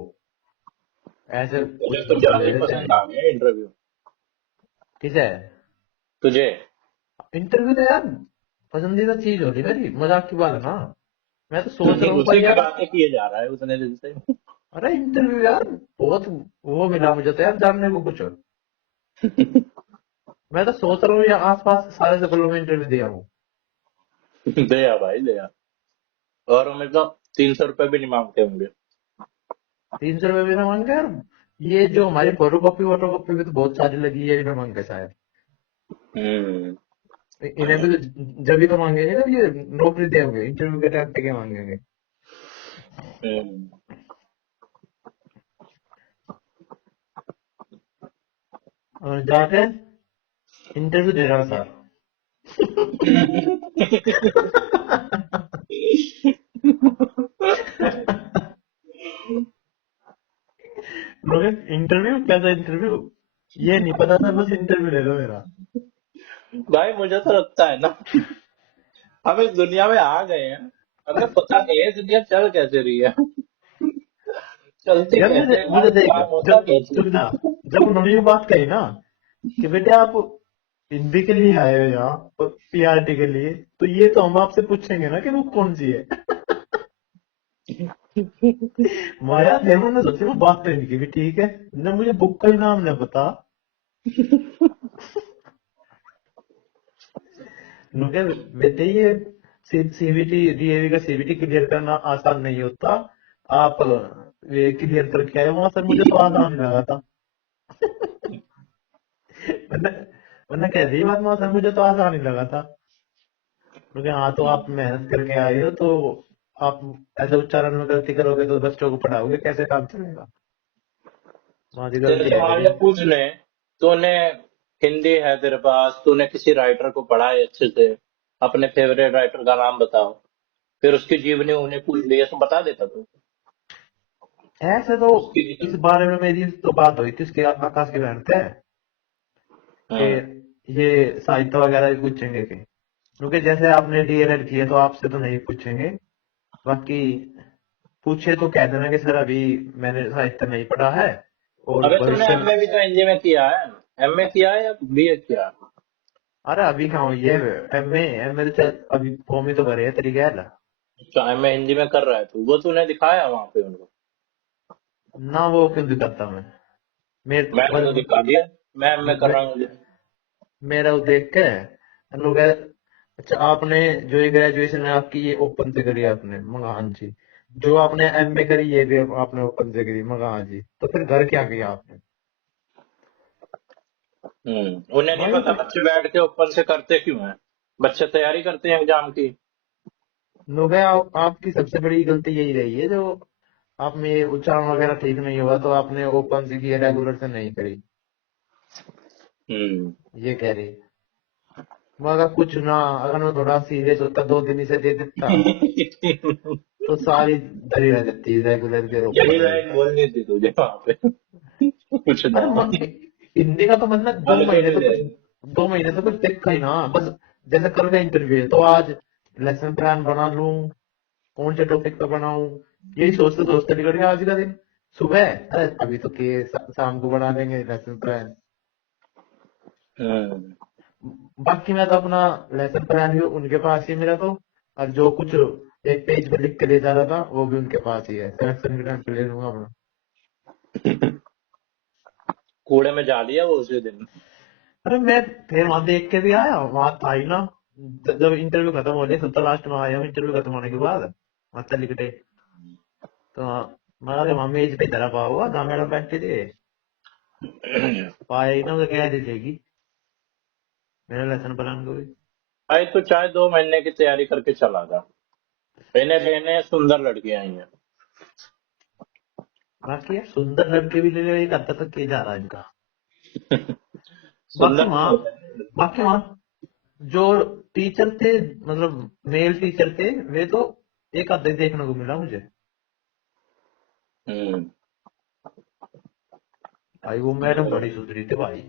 ऐसे मुझे कुछ तो नंबर ज्यादा दे ही देते पसंद हैं। आ गया इंटरव्यू। किसे? तुझे? इंटरव्यू तो यार पसंदीदा चीज होती है मेरी, मजाक की बात है ना। मैं तो सोच रहा हूँ उसी भाई की यार। बातें किए जा रहा है उतने दिन से। अरे इंटरव्यू यार बहुत वो मिला मुझे तो यार, जानने को कुछ। मैं तो सोच रहा हूँ यार आसपास सारे स्कूलों में इंटरव्यू दिया हूँ। दे आ भाई, दे आ। और हमें तो 300 रुपए भी नहीं मांगते होंगे। 300 रुपये भी ना मांगे यार। ये जो हमारी फोटोकॉपी भी तो बहुत सारी लगी है, ये भी ना मांगे शायद। हम्म। इन्हें भी तो जब भी तो मांगेंगे जब ये नौकरी देंगे, इंटरव्यू के टाइम पे क्या मांगेंगे। हम्म। और जाके इंटरव्यू दे रहा था। मगर इंटरव्यू कैसा इंटरव्यू, ये नहीं पता था, बस इंटरव्यू ले लो मेरा। भाई मुझे तो लगता है ना, हम इस दुनिया में आ गए हैं, हमें पता नहीं है दुनिया चल कैसे रही है, चलती यार मुझे कैसे है, मुझे हर देख, काम होता जब कैसे। सुन ना, जब उन्होंने ये बात कही ना कि बेटे आप हिंदी के लिए आए हो यहाँ पीआरटी के लिए, तो ये तो हम आपसे पूछेंगे ना कि वो कौन सी है। माया थे, मैंने सोची वो बात तो इनकी भी ठीक है, ना मुझे बुक का ही नाम न पता। उनके बेटे ये सीबीटी डीएवी का सीबीटी क्लियर करना आसान नहीं होता, आप ये क्लियर करके आए वहां सर, मुझे तो आसान लगा था। मैंने मैंने कह दी बात वहां सर, मुझे तो आसान ही लगा था। क्योंकि हाँ तो आप मेहनत करके आए हो, तो आप ऐसे उच्चारण में गलती करोगे तो बच्चों को पढ़ाओगे कैसे, काम चलेगा। वहां से तेरे गलती से है मान मेरी। ले पूछ ले, तूने हिंदी है तेरे पास, तूने किसी राइटर को पढ़ा है अच्छे से, अपने फेवरेट राइटर का नाम बताओ, फिर उसकी जीवनी उन्हें पूछ लिया तो बता देता तू। ऐसे तो उसकी इस जीवनी। बारे में मेरी तो बात हुई थी, उसके आकाश के बहन थे कि हम्म। ये साहित्य वगैरह भी पूछेंगे कि, क्योंकि जैसे आपने डीएलएड किया तो आपसे तो नहीं पूछेंगे। बाकी पूछे तो कह देना कि सर अभी मैंने साहित्य नहीं पढ़ा है, और अबे तूने भविष्य में। एमए भी तो हिंदी में किया है, एमए किया है या बीए किया है? अरे अभी कहाँ हुई है एमए, एमए तो अभी फॉर्म ही तो भरे है तेरी गैर। अच्छा, एमए हिंदी में कर रहा है तू, वो तूने दिखाया वहां पे उनको? ना वो क्यों दिखाता मैं, मेरे मैंने तो दिखा दिया, मैं एमए कर मे, रहा हूँ। मेरा वो देख के लोग अच्छा आपने जो ये ग्रेजुएशन है आपकी ये ओपन से करी है आपने, मगा हाँ जी। जो आपने एमए करी ये भी आपने ओपन से करी, मगा हाँ जी, तो फिर घर क्या किया आपने। उन्हें नहीं भाई पता बच्चे बैठ के ऊपर से करते क्यों हैं, बच्चे तैयारी करते हैं एग्जाम की। लोग आपकी सबसे बड़ी गलती यही रही है, जो आप में उच्चारण वगैरह ठीक नहीं हुआ तो आपने ओपन से की, रेगुलर से नहीं करी, हम्म। ये कह रही। मगर कुछ ना, अगर मैं थोड़ा सीरियस होता 2 दिन ही से दे देता तो सारी धरी रह जाती रेगुलर के यही ऊपर भी। लाइन बोलनी थी तुझे वहां पे। कुछ अरे ना। हिंदी का तो मतलब दो बल महीने के तो ले। कुछ 2 महीने तो कुछ देखा ही ना बस। जैसे कल का इंटरव्यू है तो आज लेसन प्लान बना लूं, कौन से टॉपिक पे बनाऊं, यही सोचते सोचते निकल गया आज का दिन। सुबह अरे अभी तो के शाम को बना लेंगे लेसन प्लान। हम्म। बाकी मैं तो अपना लेसन प्लान भी उनके पास ही मेरा तो, और जो कुछ एक पेज पे लिख के ले जा रहा था वो भी उनके पास ही है, सिलेक्शन के टाइम पे ले लूंगा अपना। कूड़े में जा लिया वो उसी दिन। अरे मैं फिर वहां देख के भी आया, वहां था ही ना। जब इंटरव्यू खत्म हो गया सब तो लास्ट में आया हूँ, इंटरव्यू खत्म होने के बाद वहां तक लिखते तो मैं वहां मेज पे धरा पा हुआ था, मैडम बैठे थे, पाया ही ना तो कह दीजिएगी मेरा लेसन प्लान को भी। भाई तू चाहे 2 महीने की तैयारी करके चला जा, इन्हें लेने सुंदर लड़कियां आई हैं। बाकी यार सुंदर लड़के भी ले ले, एक हद तक किया जा रहा है इनका। बाकी सुंदर वहां नहीं होते। बाकी वहाँ जो टीचर थे, मतलब मेल टीचर थे, वे तो एक आधे देखने को मिला मुझे। हम्म। भाई वो मैडम बड़ी सुधरी थी भाई,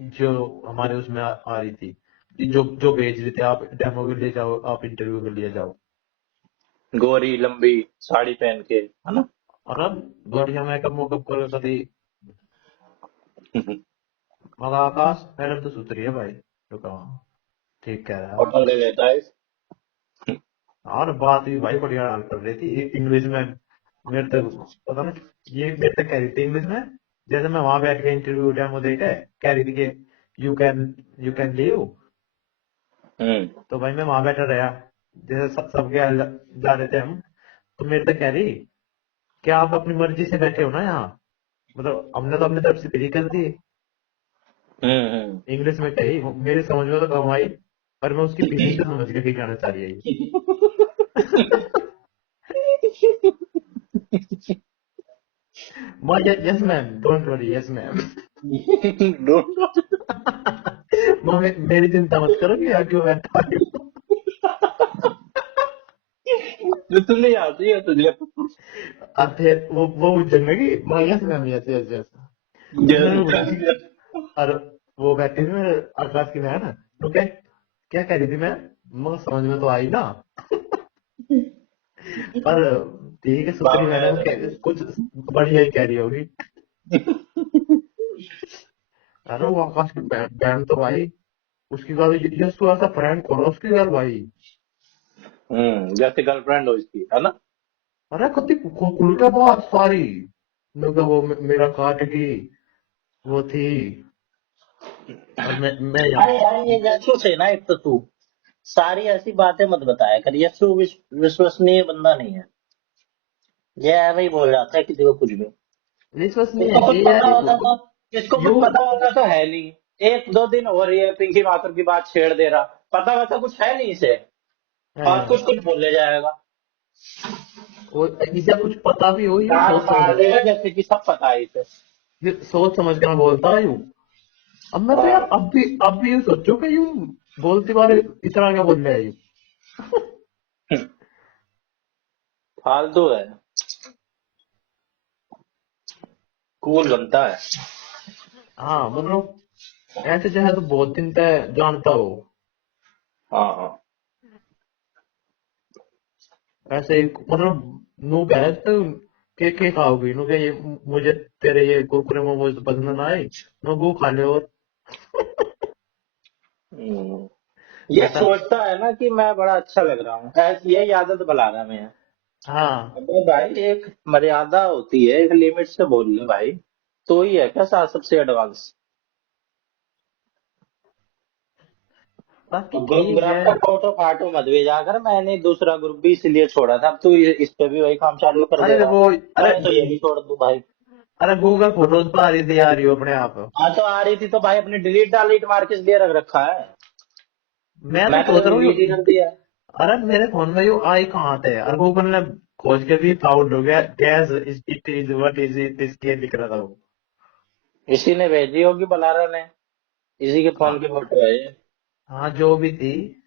जो हमारे उसमें आ रही थी, जो जो भेज रहे थे, आप डेमो के लिए जाओ, आप इंटरव्यू के लिए जाओ। गोरी लंबी साड़ी पहन के, है ना? और अब बढ़िया मेकअप मोकअप कर कभी। मगर आकाश मैडम तो सुधरी है भाई, तो कहा ठीक कह रहा है। होटल ले लेता है। और बात भी भाई बढ़िया डाल कर रही थी इंग्लिश में। मेरे तक पता नहीं, ये मेरे तक कह रही थी इंग्लिश में। जैसे मैं वहां बैठ के इंटरव्यू डेमो दे के कह रही थी कि यू कैन लीव। हम्म। तो भाई मैं वहां बैठा रहा, जैसे सबके जा रहे थे हम, तो मेरे तक कह रही क्या आप अपनी मर्जी से बैठे हो ना यहाँ, मतलब हमने तो अपनी तरफ से फ्री कर दी। हम्म। इंग्लिश में कही, मेरी समझ में तो कम आई, पर मैं उसकी फीलिंग से समझ गया कि कहना चाह रही है ये। Yes ma'am, don't worry, yes ma'am. Don't. मेरी चिंता मत करो कि यहाँ क्यों बैठा हूँ। जो तुमने आती है तुझे। अब फिर वो पूछने लगी, yes ma'am, yes yes yes. मैंने बोला कि और वो बैठी थी मेरे आकाश की बहन, तो क्या क्या कह रही थी मैं, मगर समझ में तो आई ना। पर ठीक है, सुतरी मैडम कुछ बढ़िया ही कह रही होगी। अरे वो आकाश की बहन तो भाई, उसकी गाल ये तो ऐसा प्रैंक करो उसकी गाल भाई। जैसे गर्लफ्रेंड हो इसकी, है ना? अरे कति उल्टा बहुत सारी, मतलब वो मेरा काट की वो थी, और मैं अरे यहाँ। यार ये जैसो से ना, एक तो तू सारी ऐसी बातें मत बताया कर। यशु विश्वसनीय बंदा नहीं है। ये ऐਵੇਂ ही बोल जाता है किसी को कुछ भी। विश्वसनीय इसको कुछ ये पता है होता तो इसको यू। कुछ पता होता तो है नहीं। एक दो दिन हो रही है पिंकी माथुर की बात छेड़ दे रहा, पता वता कुछ है नहीं इसे, और कुछ कुछ बोले जाएगा। और इसे कुछ पता भी हो, ये गाल सोच फाड़ समझ, देगा जैसे कि सब पता है इसे। ये सोच समझ कर बोलता है यूं। अब मैं तो यार हाँ। अब भी यूं सोचो कि यूं बोलती बारे इतना क्या बोल रहा है यूं। फालतू है। कूल बनता है। हाँ मतलब ऐसे जो है तो बहुत दिन तक जानता हो, हाँ हाँ। ऐसे ही, मतलब नू कह रहे तो के खाओगी नू के, ये मुझे तेरे ये कुरकुरे मोमोज पसंद ना आए, नो वो खा ले। और हम्म। ये मैं कल, सोचता है ना कि मैं बड़ा अच्छा लग रहा हूँ, ऐसी यही आदत बना रहा मैं। हाँ अबे भाई एक मर्यादा होती है, एक लिमिट से बोल ले भाई। तो ही है क्या सबसे एडवांस। बाकी ग्रुप ठीक है। का फोटो फाटो मत भेजा कर, मैंने दूसरा ग्रुप भी इसलिए छोड़ा था। अब तू इस पे भी वही काम चालू कर अरे देगा। वो, अरे मैं तो ये भी छोड़ दूं भाई। अरे गूगल फोटोज पर आ रही थी आ रही हो अपने आप। हाँ तो आ रही थी तो भाई अपनी डिलीट मार के इसलिए रख रखा है। मैं तो मैंने सोच तो रहा हूँ डिलीट ही कर दिया। अरे मेरे फोन में यू आई कहाँ थे, और गूगल ने खोज के भी फाउंड हो गया, gas it is what is it, इसके लिख रहा था वो। इसी ने भेजी होगी बलारा ने, इसी के फोन हाँ, की फोटो है ये। हाँ जो भी थी,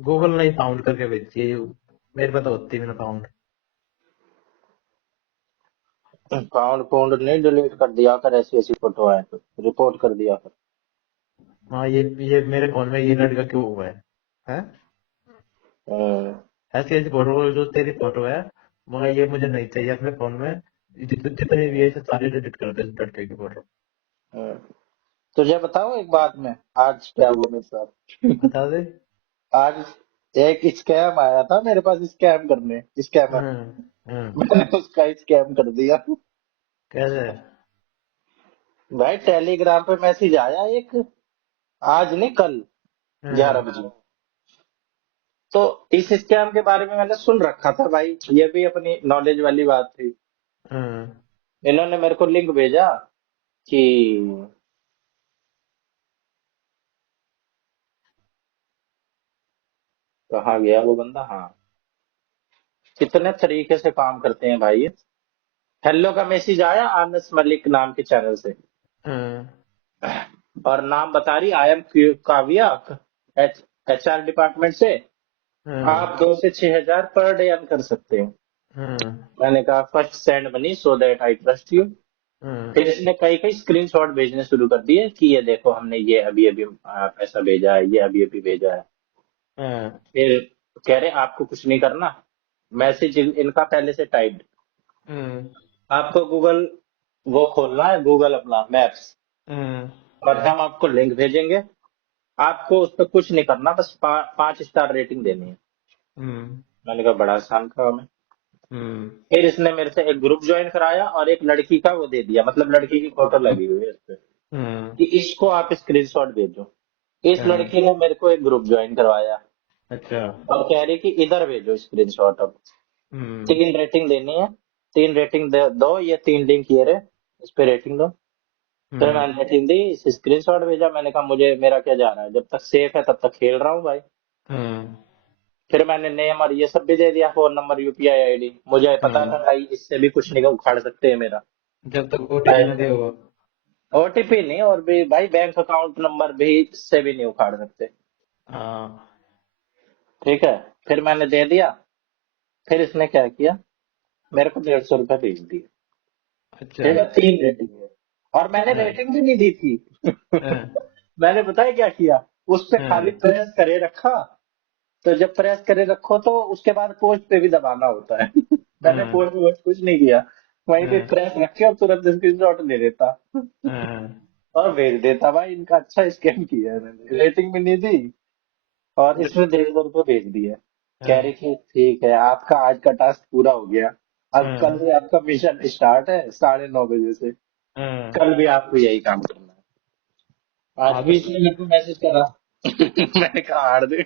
गूगल ने ही फाउंड करके भेजी है यू। मेरे पे तो होती भी ना फाउंड। फाउंड फाउंड नहीं, डिलीट कर दिया कर, ऐसी ऐसी फोटो आए तो रिपोर्ट कर दिया कर। हाँ ये मेरे फोन में ये लड़का क्यों हुआ है? हम्म। ऐसी ऐसी फोटो जो तेरी फोटो है, मगर ये मुझे नहीं चाहिए अपने फोन में। जितने भी है इसे सारे डिलीट कर दे इस लड़के की फोटो। हम्म। तुझे बताऊं एक बात में, आज क्या हुआ मेरे साथ। बता दे। आज एक स्कैम आया था मेरे पास, स्कैम करने, स्कैमर। मैंने उसका स्कैम कर दिया। कैसे? भाई टेलीग्राम पे मैसेज आया एक, आज नहीं कल, 11 बजे। तो इस स्कैम के बारे में मैंने सुन रखा था भाई, ये भी अपनी नॉलेज वाली बात थी। इन्होंने मेरे को लिंक भेजा कि कहाँ गया वो बंदा, हाँ। कितने तरीके से काम करते हैं भाई ये। हेलो का मैसेज आया आनस मलिक नाम के चैनल से। और नाम बता रही, I am Kavya, HR department से। आप 2 से 6 हजार पर डे अर्न कर सकते हो। मैंने कहा first send money so that I trust you. फिर इसने कई कई स्क्रीनशॉट भेजने शुरू कर दिए कि ये देखो हमने ये अभी अभी पैसा भेजा है, ये अभी अभी भेजा है। फिर कह रहे आपको कुछ नहीं करना, मैसेज इनका पहले से टाइप्ड, आपको गूगल वो खोलना है, गूगल अपना मैप्स, और हम आपको लिंक भेजेंगे, आपको उस पर कुछ नहीं करना, बस 5 स्टार रेटिंग देनी है। मैंने कहा बड़ा आसान काम है। फिर इसने मेरे से एक ग्रुप ज्वाइन कराया और एक लड़की का वो दे दिया, मतलब लड़की की फोटो लगी हुई है इस पे कि इसको आप स्क्रीनशॉट भेजो। इस लड़की ने मेरे को एक ग्रुप ज्वाइन करवाया अच्छा। और कह रही कि इधर भेजो स्क्रीनशॉट। अब 3 रेटिंग देनी है, 3 रेटिंग दो, ये 3 लिंक ये रहे, इस पे रेटिंग दो। फिर मैंने रेटिंग दी, इस स्क्रीनशॉट भेजा। मैंने कहा मुझे मेरा क्या जा रहा है, जब तक सेफ है तब तक खेल रहा हूँ भाई। फिर मैंने नेम और ये सब भी दे दिया, फोन नंबर, UPI ID। मुझे पता था भाई इससे भी कुछ नहीं उखाड़ सकते हैं मेरा, जब तक OTP न दे वो। OTP नहीं, और भी भाई बैंक अकाउंट नंबर भी इससे भी नहीं उखाड़ सकते। हाँ। ठीक है, फिर मैंने दे दिया। फिर इसने क्या किया, मेरे को 150 रुपए भेज दिए। अच्छा। ठीक है, 3 रेटिंग है, और मैंने रेटिंग भी नहीं दी थी। मैंने बताया क्या किया, उस पे खाली प्रेस करे रखा। तो जब प्रेस करे रखो तो उसके बाद पोस्ट पे भी दबाना होता है। मैंने पोस्ट में कुछ नहीं किया, वहीं पे प्रेस रखे और तुरंत स्क्रीनशॉट ले लेता और भेज देता। भाई इनका अच्छा स्कैम किया है मैंने, रेटिंग भी नहीं दी और इसमें 150 रुपये भेज दिए। कह रही थी ठीक है, आपका आज का टास्क पूरा हो गया, अब कल से आपका मिशन स्टार्ट है 9:30 बजे से, कल भी आपको यही काम करना है। आज भी इसने मेरे को मैसेज करा। मैंने कहा हार दे।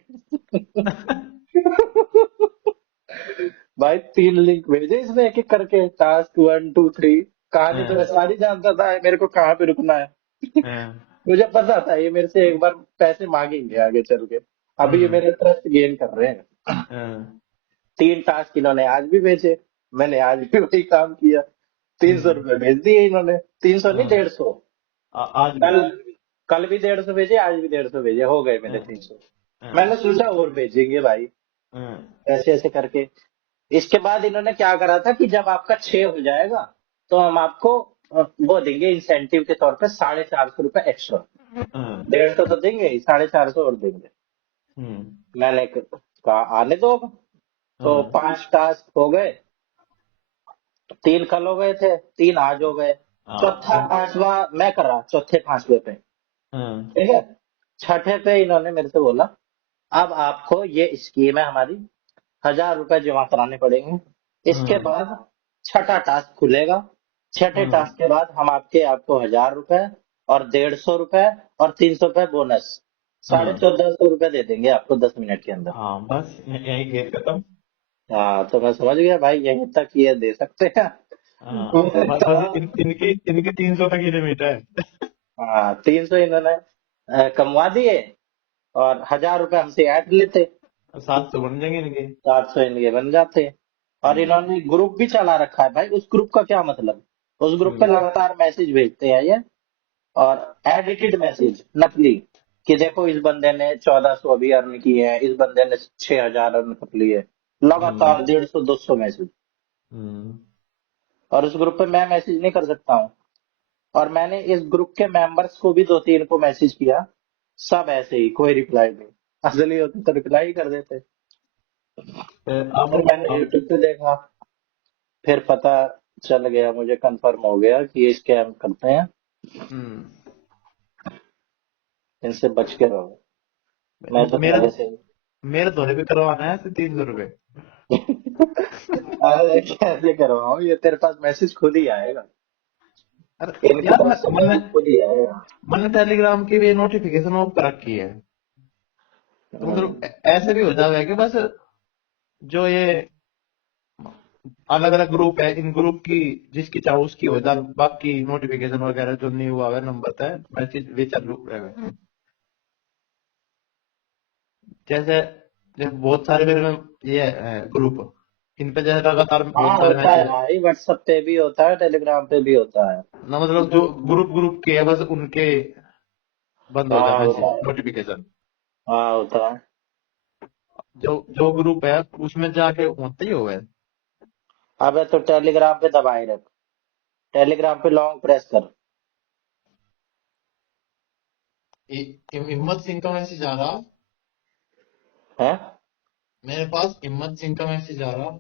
भाई 3 लिंक भेजे इसने एक एक करके, टास्क 1 2 3। कहानी तो मैं सारी जानता था, मेरे को कहाँ पे रुकना है। मुझे पता था ये मेरे से एक बार पैसे मांगेंगे आगे चल के, अभी ये मेरे ट्रस्ट गेन कर रहे हैं। 3 टास्क इन्होंने आज भी भेजे, मैंने आज भी वही काम किया। 300 रुपये भेज दिए इन्होंने, 300 नहीं 150। आज कल कल भी 150 भेजे, आज भी 150 भेजे, हो गए मेरे 300। मैंने सोचा और भेजेंगे भाई, ऐसे ऐसे करके। इसके बाद इन्होंने क्या करा था कि जब आपका 6 हो जाएगा तो हम आपको वो देंगे इंसेंटिव के तौर पे 450 रुपए एक्स्ट्रा। 150 तो देंगे ही, 450 और देंगे। मैंने कहा आने दो अब। तो 5 टास्क हो गए, 3 कल हो गए थे, 3 आज हो गए, चौथा 5वां मैं कर रहा, चौथे 5वें पे। ठीक है, छठे पे इन्होंने मेरे से बोला अब आपको ये स्कीम है हमारी, 1000 रुपए जमा कराने पड़ेंगे। इसके बाद छठा टास्क खुलेगा, छठे टास्क के बाद हम आपको 1000 रुपए और 150 रुपए और 300 रुपए बोनस, 1450 रुपए दे देंगे आपको 10 मिनट के अंदर। हाँ बस यही खेल खत्म। हाँ, तो मैं समझ गया भाई यहीं तक ये दे सकते हैं। बस इनकी 300 तक ही लिमिट है। हाँ, 300 इन्होंने कमवा दिए और 1000 रुपए हमसे ऐड लेते, 700 बन जाएंगे इनके। 400 इनके बन जाते। और इन्होंने ग्रुप भी चला रखा है भाई। उस ग्रुप का क्या मतलब, उस ग्रुप पे लगातार मैसेज भेजते हैं ये, और एडिटेड मैसेज नकली, कि देखो इस बंदे ने 1400 अभी अर्न किए हैं, इस बंदे ने 6000 अर्न कर लिए, लगातार 150 200 मैसेज। और उस ग्रुप पे मैं मैसेज नहीं कर सकता हूँ। और मैंने इस ग्रुप के मेंबर्स को भी 2 3 को मैसेज किया, सब ऐसे ही, कोई रिप्लाई नहीं। असली होते तो रिप्लाई ही कर देते। अब फिर मैंने यूट्यूब पे देखा, फिर पता चल गया, मुझे कंफर्म हो गया कि ये स्कैम करते हैं, इनसे बच के रहो। मैं तो मेरा पहले से मेरे धोने पे करवाना है 300 रुपए। अरे कैसे करवाऊं, ये तेरे पास मैसेज खुद ही आएगा, अरे इनके यार पास मैसेज खुद ही आएगा। मैंने टेलीग्राम की भी नोटिफिकेशन ऑफ कर रखी है, तो मतलब ऐसे भी हो जाएगा कि बस जो ये अलग अलग ग्रुप है, इन ग्रुप की जिसकी चाहो उसकी हो जाए, बाकी नोटिफिकेशन वगैरह जो नहीं हुआ है नंबर है मैसेज वे चालू रहेगा। जैसे जैसे बहुत सारे मेरे में ये ग्रुप, इन पे जैसे लगातार हाँ बहुत सारे होता है मैसेज भाई, व्हाट्सएप पे भी होता है, टेलीग्राम पे भी होता है। ना, मतलब जो ग्रुप ग्रुप के है बस उनके बंद हो हाँ जाए होता मैसेज है। नोटिफिकेशन। हाँ होता है। जो जो ग्रुप है उसमें जाके होते ही हो गए। अबे तो टेलीग्राम पे दबाए रख, टेलीग्राम पे लॉन्ग प्रेस कर। हिम्मत सिंह का मैसेज आ रहा है मेरे पास, हिम्मत सिंह का मैसेज आ रहा।